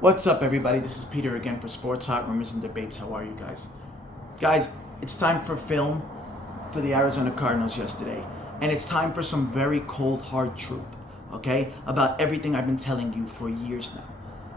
What's up, everybody? This is Peter again for Sports Hot Rumors and Debates. How are you guys? Guys, it's time for film for the Arizona Cardinals yesterday. And it's time for some very cold, hard truth, okay? About everything I've been telling you for years now.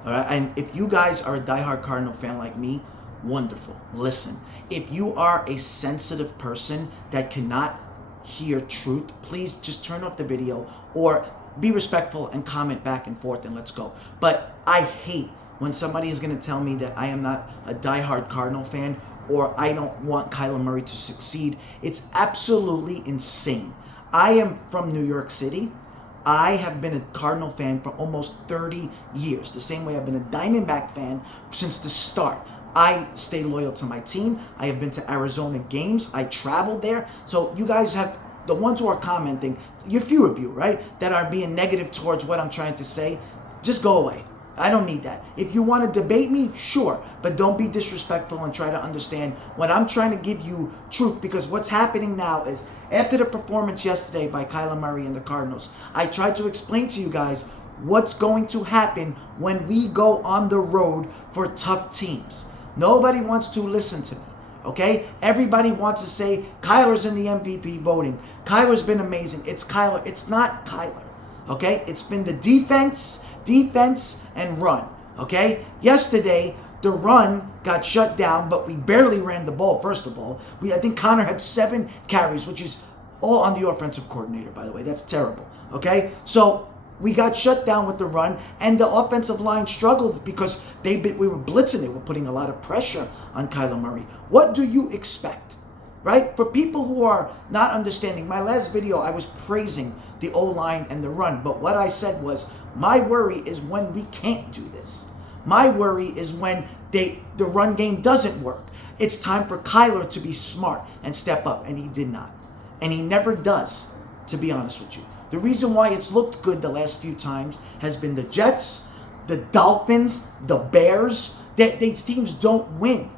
All right? And if you guys are a diehard Cardinal fan like me, wonderful. Listen, if you are a sensitive person that cannot hear truth, please just turn off the video or be respectful and comment back and forth and let's go. But I hate when somebody is going to tell me that I am not a diehard Cardinal fan or I don't want Kyler Murray to succeed. It's absolutely insane. I am from New York City. I have been a Cardinal fan for almost 30 years, the same way I've been a Diamondback fan since the start. I stay loyal to my team. I have been to Arizona games. I traveled there. So you guys have, the ones who are commenting, you're few of you, right, that are being negative towards what I'm trying to say, just go away. I don't need that. If you want to debate me, sure, but don't be disrespectful and try to understand when I'm trying to give you truth, because what's happening now is after the performance yesterday by Kyler Murray and the Cardinals, I tried to explain to you guys what's going to happen when we go on the road for tough teams. Nobody wants to listen to me. Okay? Everybody wants to say Kyler's in the MVP voting. Kyler's been amazing. It's Kyler. It's not Kyler. Okay? It's been the defense, and run. Okay? Yesterday, the run got shut down, but we barely ran the ball, first of all. I think Connor had 7 carries, which is all on the offensive coordinator, by the way. That's terrible. Okay? So we got shut down with the run, and the offensive line struggled because we were blitzing. They were putting a lot of pressure on Kyler Murray. What do you expect, right? For people who are not understanding, my last video, I was praising the O-line and the run, but what I said was, my worry is when we can't do this. My worry is when the run game doesn't work. It's time for Kyler to be smart and step up, and he did not. And he never does, to be honest with you. The reason why it's looked good the last few times has been the Jets, the Dolphins, the Bears. These teams don't win,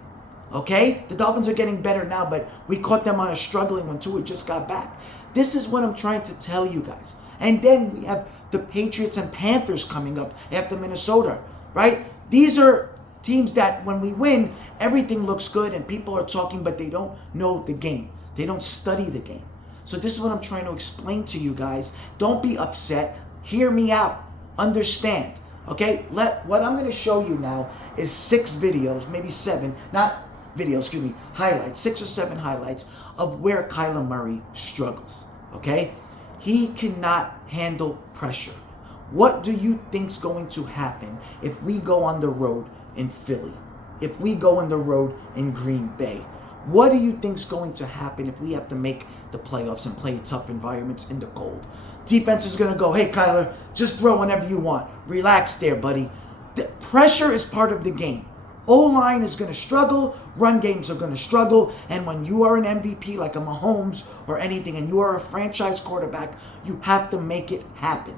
okay? The Dolphins are getting better now, but we caught them on a struggling when Tua just got back. This is what I'm trying to tell you guys. And then we have the Patriots and Panthers coming up after Minnesota, right? These are teams that when we win, everything looks good and people are talking, but they don't know the game. They don't study the game. So this is what I'm trying to explain to you guys. Don't be upset. Hear me out. Understand. Okay? What I'm going to show you now is 6 videos, maybe 7, not videos, excuse me, highlights, 6 or 7 highlights of where Kyler Murray struggles. Okay? He cannot handle pressure. What do you think's going to happen if we go on the road in Philly? If we go on the road in Green Bay? What do you think's going to happen if we have to make the playoffs and play tough environments in the cold? Defense is going to go, hey, Kyler, just throw whenever you want. Relax there, buddy. The pressure is part of the game. O-line is going to struggle. Run games are going to struggle. And when you are an MVP like a Mahomes or anything and you are a franchise quarterback, you have to make it happen.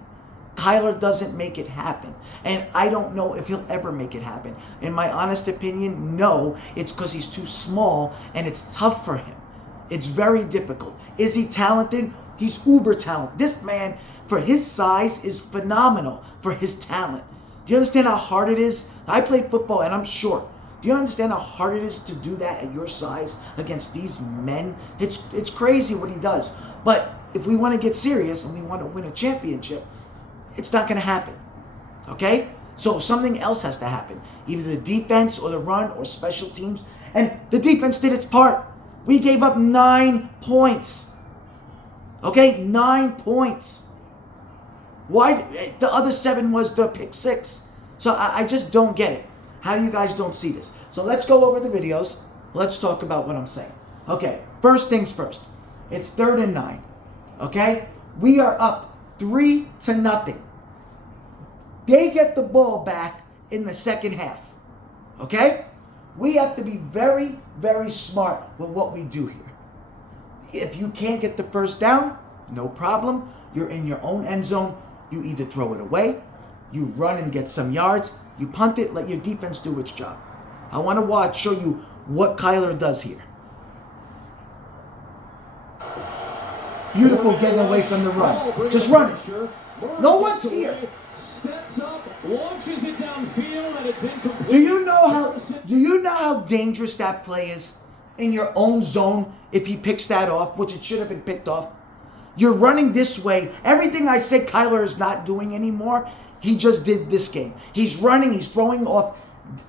Kyler doesn't make it happen. And I don't know if he'll ever make it happen. In my honest opinion, no. It's because he's too small and it's tough for him. It's very difficult. Is he talented? He's uber talented. This man, for his size, is phenomenal for his talent. Do you understand how hard it is? I played football and I'm short. Do you understand how hard it is to do that at your size against these men? It's crazy what he does. But if we want to get serious and we want to win a championship, it's not going to happen, okay? So something else has to happen. Either the defense or the run or special teams. And the defense did its part. We gave up 9 points, okay? 9 points. Why? The other 7 was the pick 6. So I just don't get it. How you guys don't see this? So let's go over the videos. Let's talk about what I'm saying. Okay, first things first. It's 3rd and 9, okay? We are up 3-0. They get the ball back in the second half. Okay? We have to be very, very smart with what we do here. If you can't get the first down, no problem. You're in your own end zone. You either throw it away, you run and get some yards, you punt it, let your defense do its job. I want to show you what Kyler does here. Beautiful getting away from the run. Just run it. No one's here. Steps up launches it downfield and it's incomplete. Do you know how dangerous that play is in your own zone if he picks that off, which it should have been picked off? You're running this way. Everything I said Kyler is not doing anymore, he just did this game. He's running, he's throwing off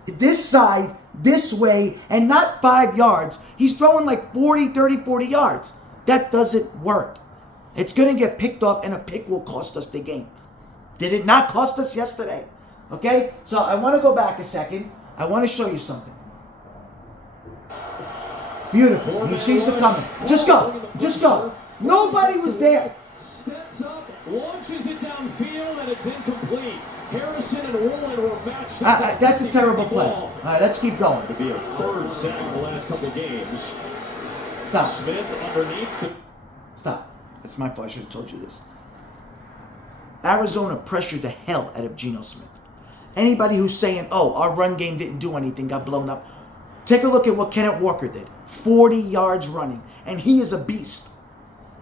this side, this way, and not 5 yards. He's throwing like 40 yards. That doesn't work. It's going to get picked off, and a pick will cost us the game. Did it not cost us yesterday? Okay? So I want to go back a second. I want to show you something. Beautiful. He sees the coming. Just go. Just go. Nobody was there. Steps up, launches it downfield, and it's incomplete. Harrison and Rowland were matched up. That's a terrible play. All right, let's keep going. It'd be a third sack in the last couple games. Stop. Smith underneath. Stop. That's my fault. I should have told you this. Arizona pressured the hell out of Geno Smith. Anybody who's saying, oh, our run game didn't do anything, got blown up. Take a look at what Kenneth Walker did. 40 yards running. And he is a beast.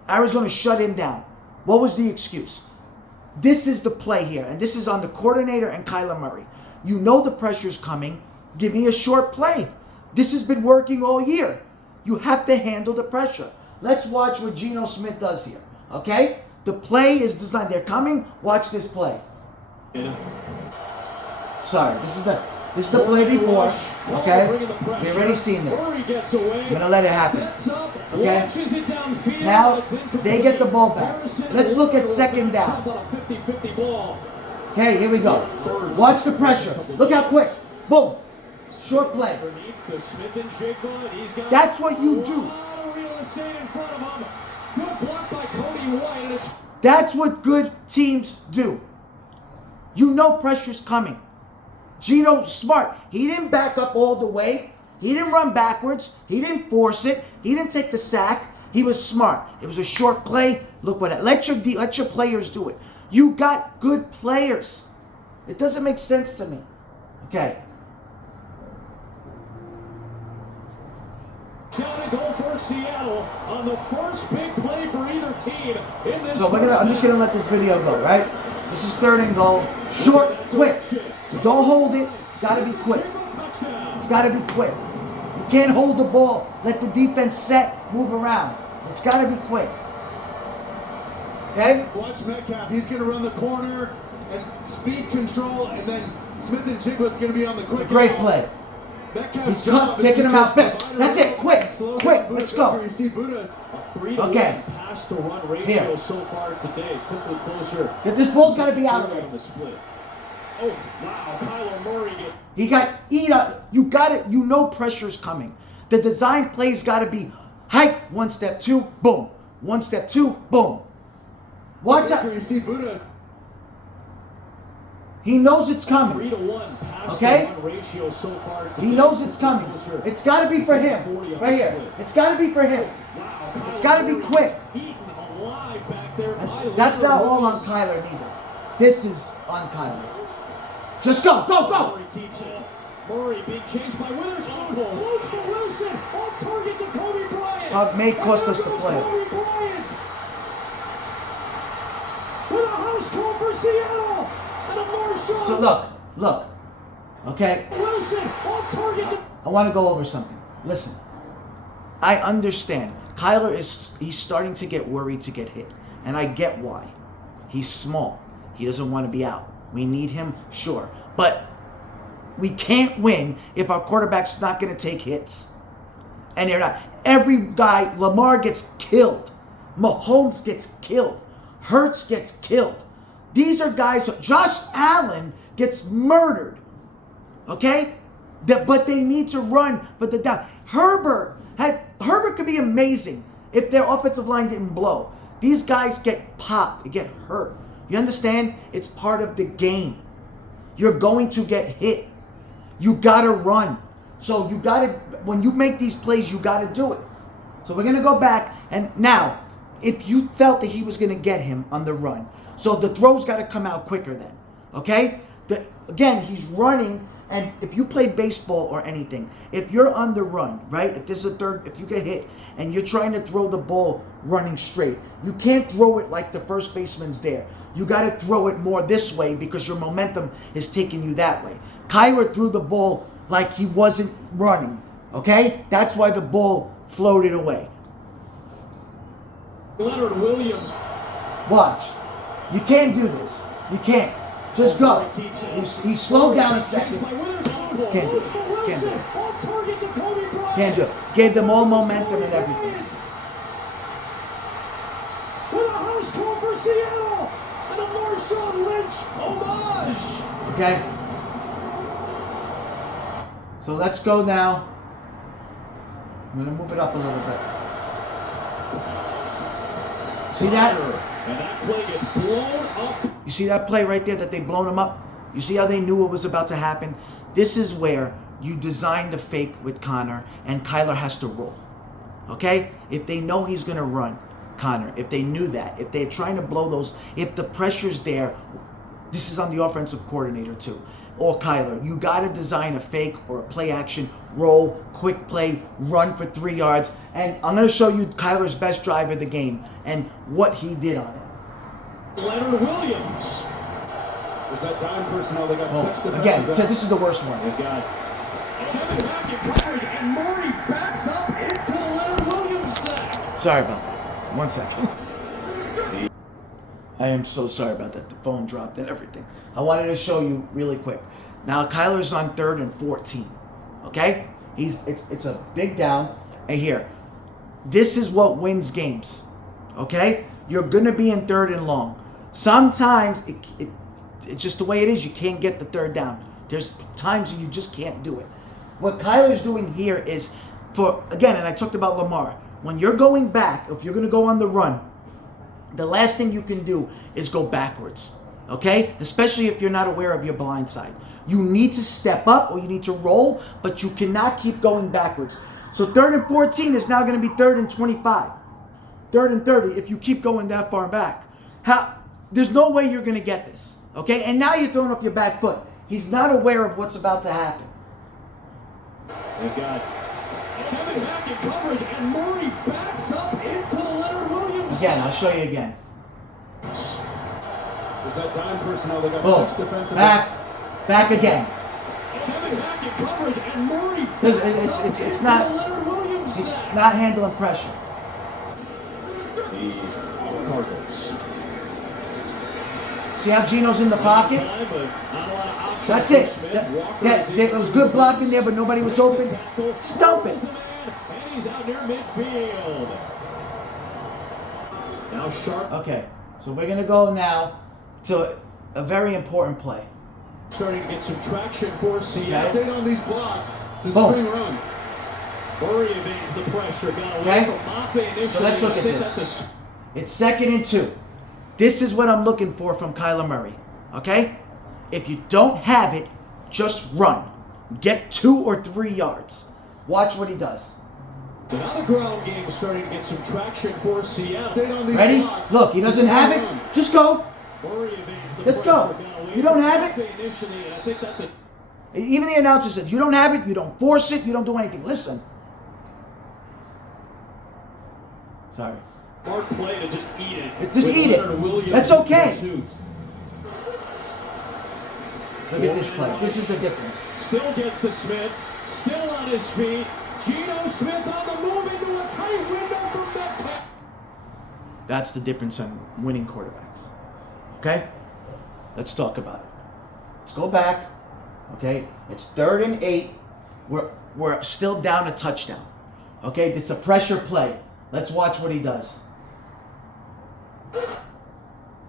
Arizona shut him down. What was the excuse? This is the play here. And this is on the coordinator and Kyler Murray. You know the pressure's coming. Give me a short play. This has been working all year. You have to handle the pressure. Let's watch what Geno Smith does here. Okay? The play is designed. They're coming. Watch this play. Sorry, this is the play before. Okay? We've already seen this. I'm going to let it happen. Okay? Now, they get the ball back. Let's look at second down. Okay, here we go. Watch the pressure. Look how quick. Boom. Short play. That's what you do. That's what good teams do. You know pressure's coming. Geno's smart. He didn't back up all the way. He didn't run backwards. He didn't force it. He didn't take the sack. He was smart. It was a short play. Look what it. Let your players do it. You got good players. It doesn't make sense to me. Okay. Trying to go for Seattle on the first big play for either team in this. So I'm just gonna let this video go, right? This is 3rd and goal. Short, quick. Don't hold it. It's gotta be quick. It's gotta be quick. You can't hold the ball. Let the defense set, move around. It's gotta be quick. Okay? Watch Metcalf. He's gonna run the corner and speed control, and then Smith and Jiglet's gonna be on the quick. It's a great play. He's taking him out. That's it. Quick. Quick. Let's go. Okay. Pass to run ratio so far today. It's typically closer. This ball's got to be out already. Oh, wow. Kyler Murray gets. He got eat up. You got it. You know pressure's coming. The design play's got to be hike. 1 step 2. Boom. 1 step 2. Boom. Watch out. You see Buddha. He knows it's coming. 3-1 pass Okay? to run ratio so far today. He knows it's coming. It's got to be for him. Right here. It's got to be for him. Wow, It's got to be quick. Eaten alive back there by That's not all on Williams. Kyler neither. This is on Kyler. Just go. Go. Go. Murray keeps it. Murray being chased by Witherspoon. Floats to Wilson. Off target to Kobe Bryant. May cost us the Kobe play. Bryant. With a house call for Seattle. And a Marshall. So look. Okay? Wilson off target to. I want to go over something. Listen. I understand. Kyler he's starting to get worried to get hit. And I get why. He's small. He doesn't want to be out. We need him, sure. But we can't win if our quarterback's not going to take hits. And they're not. Every guy, Lamar gets killed. Mahomes gets killed. Hurts gets killed. These are guys, Josh Allen gets murdered. Okay? But they need to run for the down. Herbert could be amazing if their offensive line didn't blow. These guys get popped. They get hurt. You understand? It's part of the game. You're going to get hit. You got to run. So you got to, when you make these plays, you got to do it. So we're going to go back. And now, if you felt that he was going to get him on the run, so the throw's got to come out quicker then. Okay? Again, he's running. And if you play baseball or anything, if you're on the run, right? If this is if you get hit and you're trying to throw the ball running straight, you can't throw it like the first baseman's there. you got to throw it more this way because your momentum is taking you that way. Kyler threw the ball like he wasn't running, okay? That's why the ball floated away. Leonard Williams. Watch. You can't do this. You can't. Just go. He slowed down a second. Can't do it. Can't do it. Can't do it. Gave them all momentum and everything. With a house call for Seattle and a Marshawn Lynch homage. Okay. So let's go now. I'm going to move it up a little bit. See that? And that play gets blown up. You see that play right there that they blown him up? You see how they knew what was about to happen? This is where you design the fake with Connor and Kyler has to roll. Okay? If they know he's going to run, Connor, if they knew that, if they're trying to blow those, if the pressure's there, this is on the offensive coordinator too, or Kyler. You got to design a fake or a play action, roll, quick play, run for 3 yards. And I'm going to show you Kyler's best drive of the game and what he did on it. Leonard Williams. There's that dime personnel. They got 6 defensive Again, backs. so this is the worst one. They've got 7 back in coverage, and Murray backs up into the Leonard Williams sack. Sorry about that. 1 second. I am so sorry about that. The phone dropped and everything. I wanted to show you really quick. Now Kyler's on 3rd and 14. Okay? It's a big down. And here, this is what wins games. Okay? You're gonna be in 3rd and long. Sometimes it's just the way it is. You can't get the 3rd down. There's times you just can't do it. What Kyler's doing here is again, and I talked about Lamar. When you're going back, if you're going to go on the run, the last thing you can do is go backwards, okay? Especially if you're not aware of your blind side. You need to step up or you need to roll, but you cannot keep going backwards. So 3rd and 14 is now going to be 3rd and 25, 3rd and 30 if you keep going that far back. There's no way you're going to get this, okay? And now you're throwing off your back foot. He's not aware of what's about to happen. They've got 7 back in coverage, and Murray backs up into the Leonard Williams. Again, I'll show you again. There's that dime personnel. They got Boom. 6 defensive Back. backs. Back again. 7 back in coverage, and Murray It's backs up into not- the Leonard Williams sack. Not handling pressure. The Cardinals. See how Gino's in the pocket? That's it. There was good blocking there, but nobody was open. Just dump it. And he's out near midfield. Now Sharp Okay, so we're going to go now to a very important play. starting to get some traction for Seattle. Update on these blocks to Boom. spring runs. Murray evades the pressure. Got away Okay. from Mafe initially. So let's look I at think this. that's It's 2nd and 2. This is what I'm looking for from Kyler Murray, okay? If you don't have it, just run. Get 2 or 3 yards. Watch what he does. So now the ground game starting to get some traction for Seattle. Update on these Ready? blocks Look, he to doesn't spring have it. runs. Just go. Murray evades the Let's pressure. go. Got away You don't from have Mafe it? initially, and I think that's a Even the announcer said, you don't have it, you don't force it, you don't do anything. Listen. Sorry. smart play to just eat it. Just with eat it. Leonard Williams That's in okay. pursuit. Look at this play. This is the difference. Still gets to Smith. Still on his feet. Geno Smith on the move into a tight window from Metcalf. That's the difference on winning quarterbacks. Okay? Let's talk about it. Let's go back. Okay? It's 3rd and 8. We're still down a touchdown. Okay? It's a pressure play. Let's watch what he does.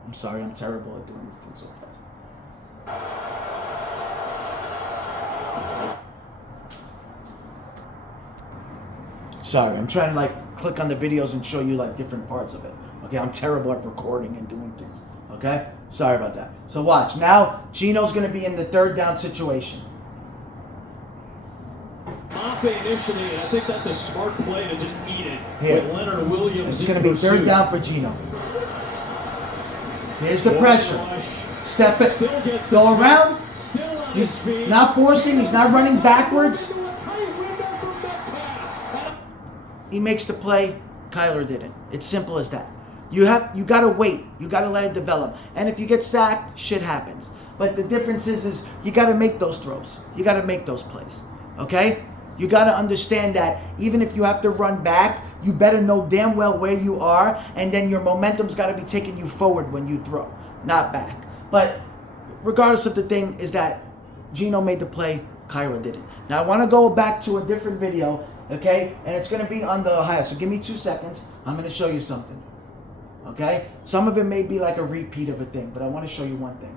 I'm sorry, I'm terrible at doing this thing so fast. Sorry, I'm trying to click on the videos and show you different parts of it. Okay, I'm terrible at recording and doing things. Okay? Sorry about that. So watch. Now, Gino's going to be in the 3rd down situation. Mafe initially, and I think that's a smart play to just eat it. Here. With Leonard Williams It's in going to be 3rd pursuit. down for Gino. Here's the Forward pressure. rush. Step it. Still gets to Go Smith. around. Still on He's his feet. not forcing. He's not running backwards. Into a tight window from Metcalf. He makes the play. Kyler didn't. It's simple as that. You got to wait. You got to let it develop. And if you get sacked, shit happens. But the difference is you got to make those throws. You got to make those plays. Okay? You got to understand that even if you have to run back, you better know damn well where you are, and then your momentum's got to be taking you forward when you throw, not back. But regardless of the thing is that Geno made the play, Kyler didn't. Now I want to go back to a different video, okay? And it's going to be on the highlight. So give me 2 seconds. I'm going to show you something. Okay? Some of it may be like a repeat of a thing, but I want to show you one thing.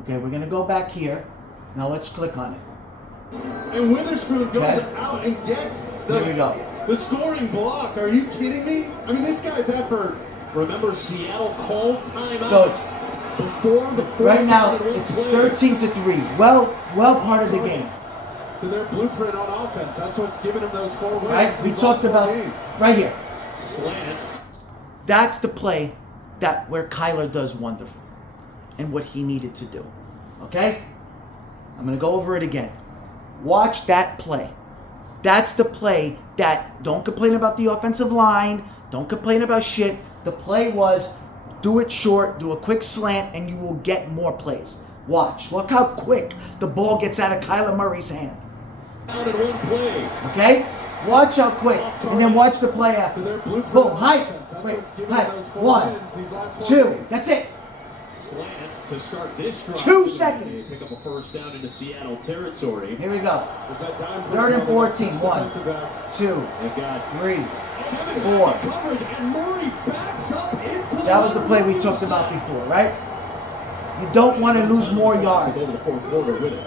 Okay, we're going to go back here. Now let's click on it. And Witherspoon goes out and gets the scoring block. Are you kidding me? I mean, this guy's effort. Remember, Seattle called timeout. So it's before the right now. It's 13-3. Well, part of the game. To their blueprint on offense. That's what's giving them those 4 wins. Right? We talked about right here. Slant. That's the play where Kyler does wonderful, and what he needed to do. Okay? I'm gonna go over it again. Watch that play. That's the play that, don't complain about the offensive line. Don't complain about shit. The play was, do it short, do a quick slant, and you will get more plays. Watch. Look how quick the ball gets out of Kyler Murray's hand. Out in one play. Okay? Watch how quick. And then watch the play after. Boom. Hype. Wait. Hype. 1, 2. That's it. Slant to start this drive. 2 seconds. Pick up a first down into Seattle territory. Here we go. 3rd and 14. 1, 2, They've got 3, 7 4. coverage, and Murray backs up into That was the play we talked about before, right? You don't want to lose more yards. To go to the fourth quarter with it.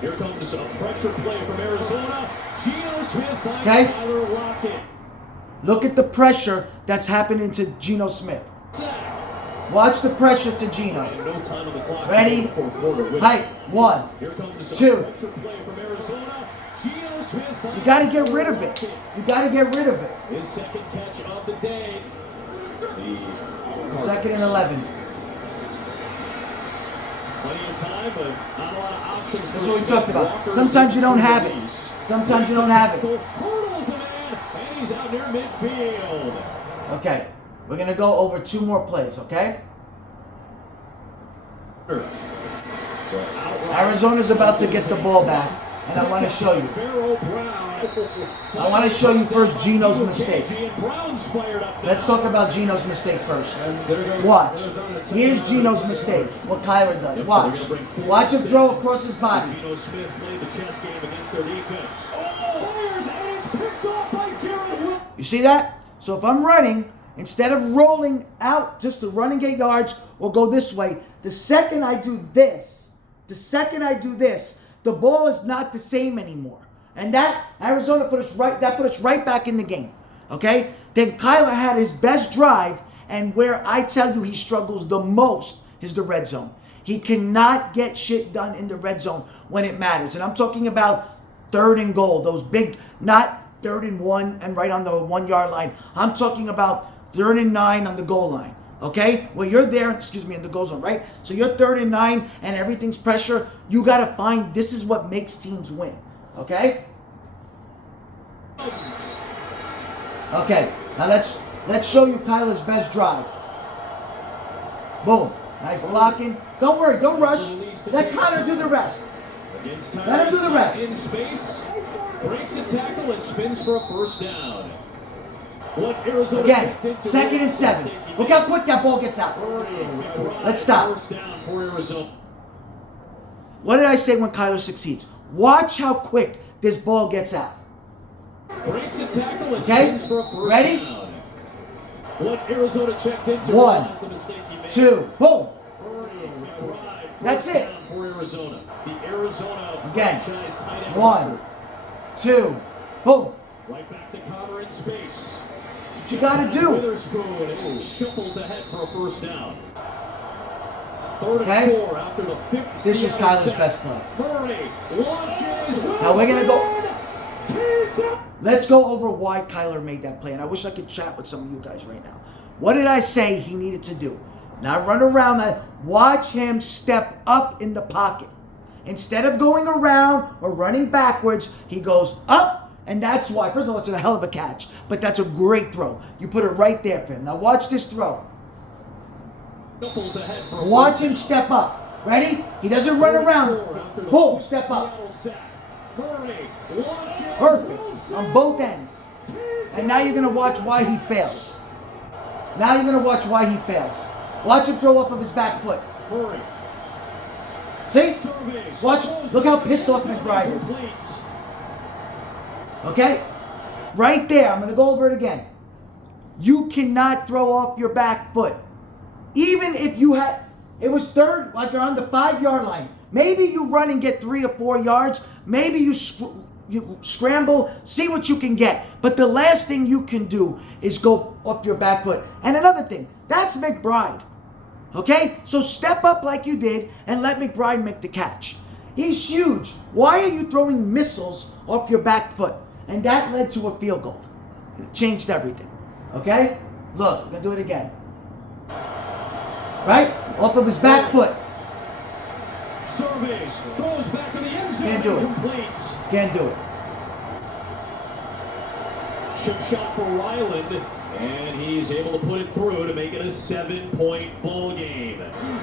Here comes a pressure play from Arizona. Geno Smith finds Tyler Lockett. Look at the pressure that's happening to Geno Smith. Watch the pressure to Geno. No time on the clock. Ready? Hype. 1, 2. You got to get rid of it. You got to get rid of it. His second catch of the day. 2nd and 11. Plenty of time, but not a lot of options. That's what we talked about. Sometimes you don't have it. Sometimes you don't have it. Hurdles a man, and he's out near midfield. Okay. We're going to go over 2 more plays, okay? Arizona's about to get the ball back, and I want to show you. I want to show you first Geno's mistake. Let's talk about Geno's mistake first. Watch. Here's Geno's mistake, what Kyler does. Watch. Watch him throw across his body. Geno Smith played the chess game against their defense. Fires, and it's picked off by Garrett Wilson. You see that? So if I'm running, instead of rolling out just to run and get yards or go this way, the second I do this, the ball is not the same anymore. And that Arizona put us right back in the game. Okay? Then Kyler had his best drive, and where I tell you he struggles the most is the red zone. He cannot get shit done in the red zone when it matters. And I'm talking about 3rd and goal, those big, not 3rd and 1 and right on the 1 yard line. I'm talking about 3rd and 9 on the goal line. Okay? Well, you're there, in the goal zone, right? So you're 3rd and 9 and everything's pressure. You got to find, this is what makes teams win. Okay? Okay. Now let's show you Kyler's best drive. Boom. Nice blocking. Don't worry. Don't rush. Let Kyler do the rest. Let him do the rest. In space, breaks a tackle and spins for a first down. Again, 2nd and 7. Look how quick that ball gets out. Let's stop. What did I say when Kyler succeeds? Watch how quick this ball gets out. Breaks a tackle and Okay? spins for a first Ready? down. What Arizona checked into 1, was the mistake he made. 2, boom. That's That's it. For Arizona. The Arizona Again. franchise tight end 1, 2, boom. right back to Connor in space. That's what you got to do. Witherspoon shuffles ahead for a first down. 3rd Okay? and 4 after the 5th. This was Kyler's best play. Murray launches. Now we're going to go. go. Let's go over why Kyler made that play. And I wish I could chat with some of you guys right now. What did I say he needed to do? Not run around. Watch him step up in the pocket. Instead of going around or running backwards, he goes up And that's why, first of all, it's a hell of a catch, but that's a great throw. You put it right there for him. Now watch this throw. Watch him step up. Ready? He doesn't run around. Boom, step up. Perfect. On both ends. And now you're going to watch why he fails. Now you're going to watch why he fails. Watch him throw off of his back foot. See? Watch. Look how pissed off McBride is. Okay? Right there. I'm going to go over it again. You cannot throw off your back foot. Even if you had, it was third, like around the 5-yard line. Maybe you run and get 3 or 4 yards. Maybe you scramble, see what you can get. But the last thing you can do is go off your back foot. And another thing, that's McBride. Okay? So step up like you did and let McBride make the catch. He's huge. Why are you throwing missiles off your back foot? And that led to a field goal. It changed everything. Okay? Look, we're going to do it again. Right? Off of his back foot. Surveys, throws back to the end zone. Can't do it. Completes. Can't do it. Chip shot for Ryland, and he's able to put it through to make it a 7-point ball game.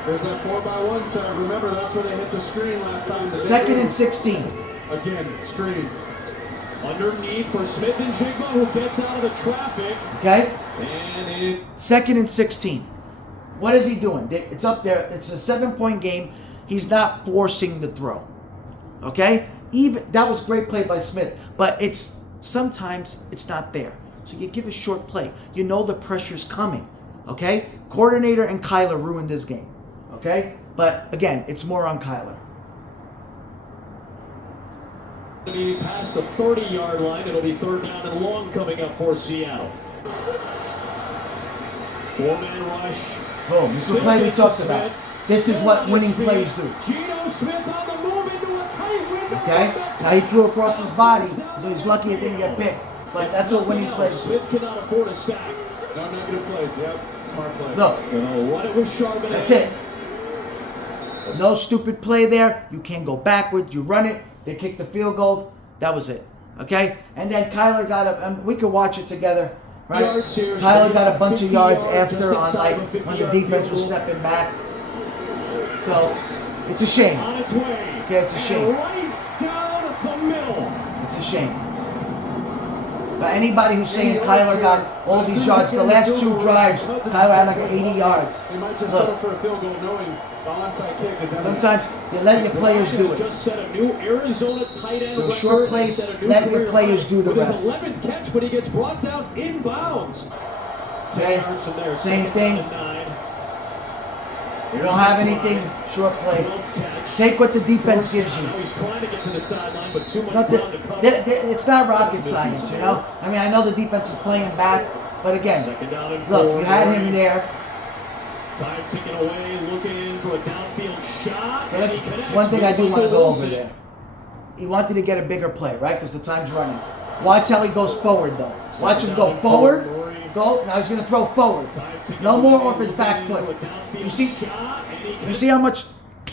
There's that 4x1 set. Remember, that's where they hit the screen last time. Second and 16. Again, screen. Underneath for Smith and Jigma, who gets out of the traffic. Okay? And it... Second and 16. What is he doing? It's up there. It's a 7-point game. He's not forcing the throw. Okay? Even that was great play by Smith, but sometimes it's not there. So you give a short play. You know the pressure's coming. Okay? Coordinator and Kyler ruined this game. Okay? But again, it's more on Kyler. Past the 30-yard line, it'll be 3rd down and long coming up for Seattle. 4-man rush. Boom. This is the play we talked about. This is what winning plays do. Geno Smith on the move into a tight window. Okay? Now he threw across his body, so he's lucky it didn't get picked. But that's what winning plays do. Smith cannot afford a sack. No negative plays. Yep. Smart play. Look. What it was Charbonnet. That's it. No stupid play there. You can't go backwards. You run it. They kick the field goal. That was it. Okay? And then Kyler got we could watch it together. Right? Kyler got a bunch of yards after on when the defense was stepping back. So it's a shame. On its way. Okay, it's a shame. Right down the middle. It's a shame. But anybody who's saying Kyler got all these yards, the last 2 drives, Kyler had like 80 yards. They might just settle for a field goal knowing the onside kick is sometimes you let your players do it. Just set a new Arizona tight end Those short plays, let your players do the rest. rest. His 11th catch, but he gets brought down inbounds. Okay, same thing. You don't have anything, short plays. Take what the defense gives you. He's trying to get to the sideline, but too much ground to cover. It's not rocket science, you know? I mean, I know the defense is playing back, but again, look, you had him there. Time ticking away, looking for a downfield shot. So that's one thing I do want to go over there. He wanted to get a bigger play, right? Because the time's running. Watch how he goes forward, though. Watch him go forward. Go. Now he's going to throw forward. No more off his back foot. You see how much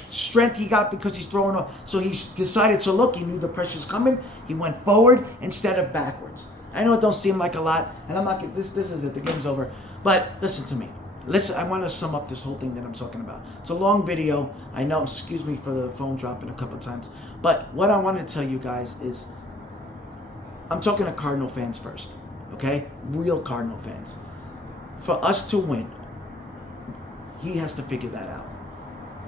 strength he got because he's throwing off. So he decided to look. He knew the pressure's coming. He went forward instead of backwards. I know it don't seem like a lot, and I'm not. This is it. The game's over. But listen to me. Listen, I want to sum up this whole thing that I'm talking about. It's a long video. I know. Excuse me for the phone dropping a couple times. But what I want to tell you guys is, I'm talking to Cardinal fans first. Okay? Real Cardinal fans. For us to win, he has to figure that out.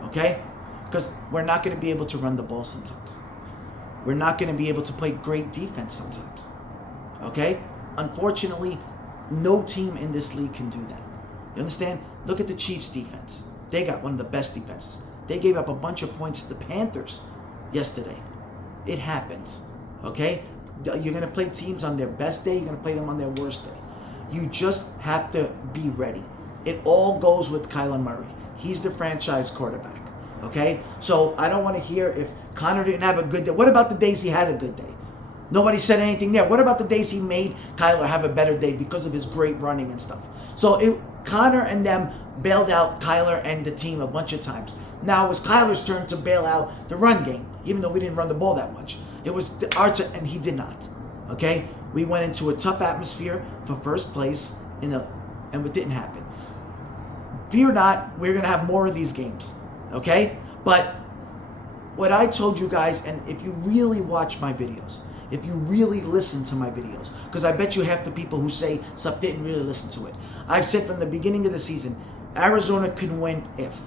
Okay? Because we're not going to be able to run the ball sometimes. We're not going to be able to play great defense sometimes. Okay? Unfortunately, no team in this league can do that. You understand? Look at the Chiefs' defense. They got one of the best defenses. They gave up a bunch of points to the Panthers yesterday. It happens. Okay? You're going to play teams on their best day. You're going to play them on their worst day. You just have to be ready. It all goes with Kyler Murray. He's the franchise quarterback. Okay? So I don't want to hear if Connor didn't have a good day. What about the days he had a good day? Nobody said anything there. What about the days he made Kyler have a better day because of his great running and stuff? So Connor and them bailed out Kyler and the team a bunch of times. Now it was Kyler's turn to bail out the run game, even though we didn't run the ball that much. It was our turn, and he did not. Okay? We went into a tough atmosphere for first place and it didn't happen. Fear not, we're going to have more of these games. Okay? But what I told you guys, and if you really watch my videos, if you really listen to my videos, because I bet you half the people who say stuff didn't really listen to it. I've said from the beginning of the season, Arizona can win if,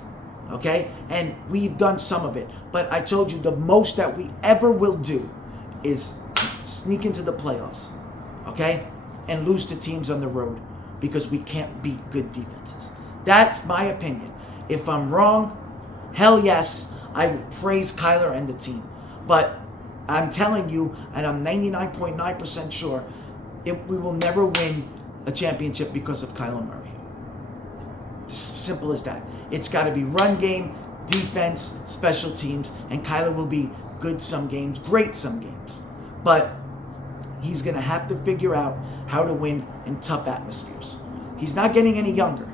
okay? And we've done some of it. But I told you the most that we ever will do is sneak into the playoffs, okay? And lose to teams on the road because we can't beat good defenses. That's my opinion. If I'm wrong, hell yes, I will praise Kyler and the team. But I'm telling you, and I'm 99.9% sure, we will never win a championship because of Kyler Murray. Simple as that. It's got to be run game, defense, special teams, and Kyler will be good some games, great some games. But he's going to have to figure out how to win in tough atmospheres. He's not getting any younger,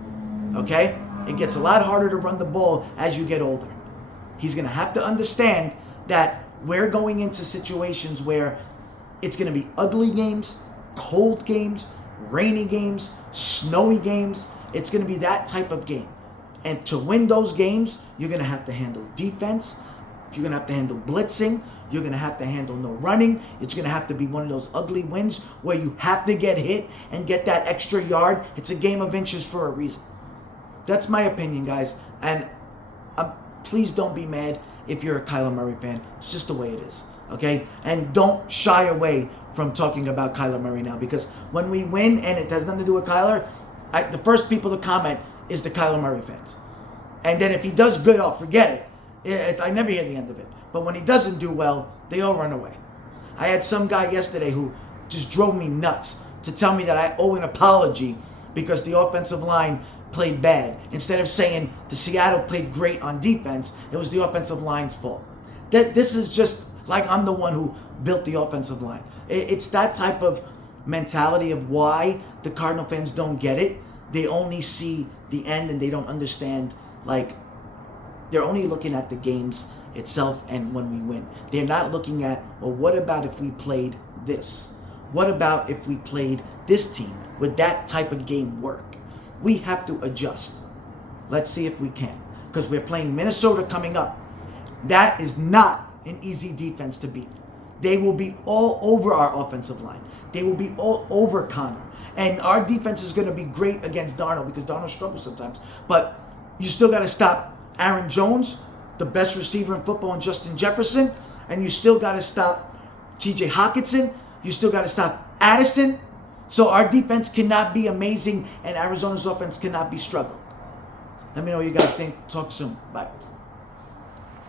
okay? It gets a lot harder to run the ball as you get older. He's going to have to understand that we're going into situations where it's going to be ugly games, cold games, rainy games, snowy games. It's going to be that type of game. And to win those games, you're going to have to handle defense. You're going to have to handle blitzing. You're going to have to handle no running. It's going to have to be one of those ugly wins where you have to get hit and get that extra yard. It's a game of inches for a reason. That's my opinion, guys. And please don't be mad if you're a Kyler Murray fan. It's just the way it is, okay? And don't shy away from talking about Kyler Murray now, because when we win and it has nothing to do with Kyler, the first people to comment is the Kyler Murray fans. And then if he does good, I'll forget it. I never hear the end of it. But when he doesn't do well, they all run away. I had some guy yesterday who just drove me nuts to tell me that I owe an apology because the offensive line played bad. Instead of saying the Seattle played great on defense, it was the offensive line's fault. This is just like I'm the one who built the offensive line. It's that type of mentality of why the Cardinal fans don't get it. They only see the end and they don't understand, like, they're only looking at the games itself and when we win. They're not looking at, well, what about if we played this? What about if we played this team? Would that type of game work? We have to adjust. Let's see if we can. Because we're playing Minnesota coming up. That is not an easy defense to beat. They will be all over our offensive line. They will be all over Connor. And our defense is going to be great against Darnold because Darnold struggles sometimes. But you still got to stop Aaron Jones, the best receiver in football, and Justin Jefferson. And you still got to stop TJ Hawkinson. You still got to stop Addison. So our defense cannot be amazing and Arizona's offense cannot be struggling. Let me know what you guys think. Talk soon. Bye.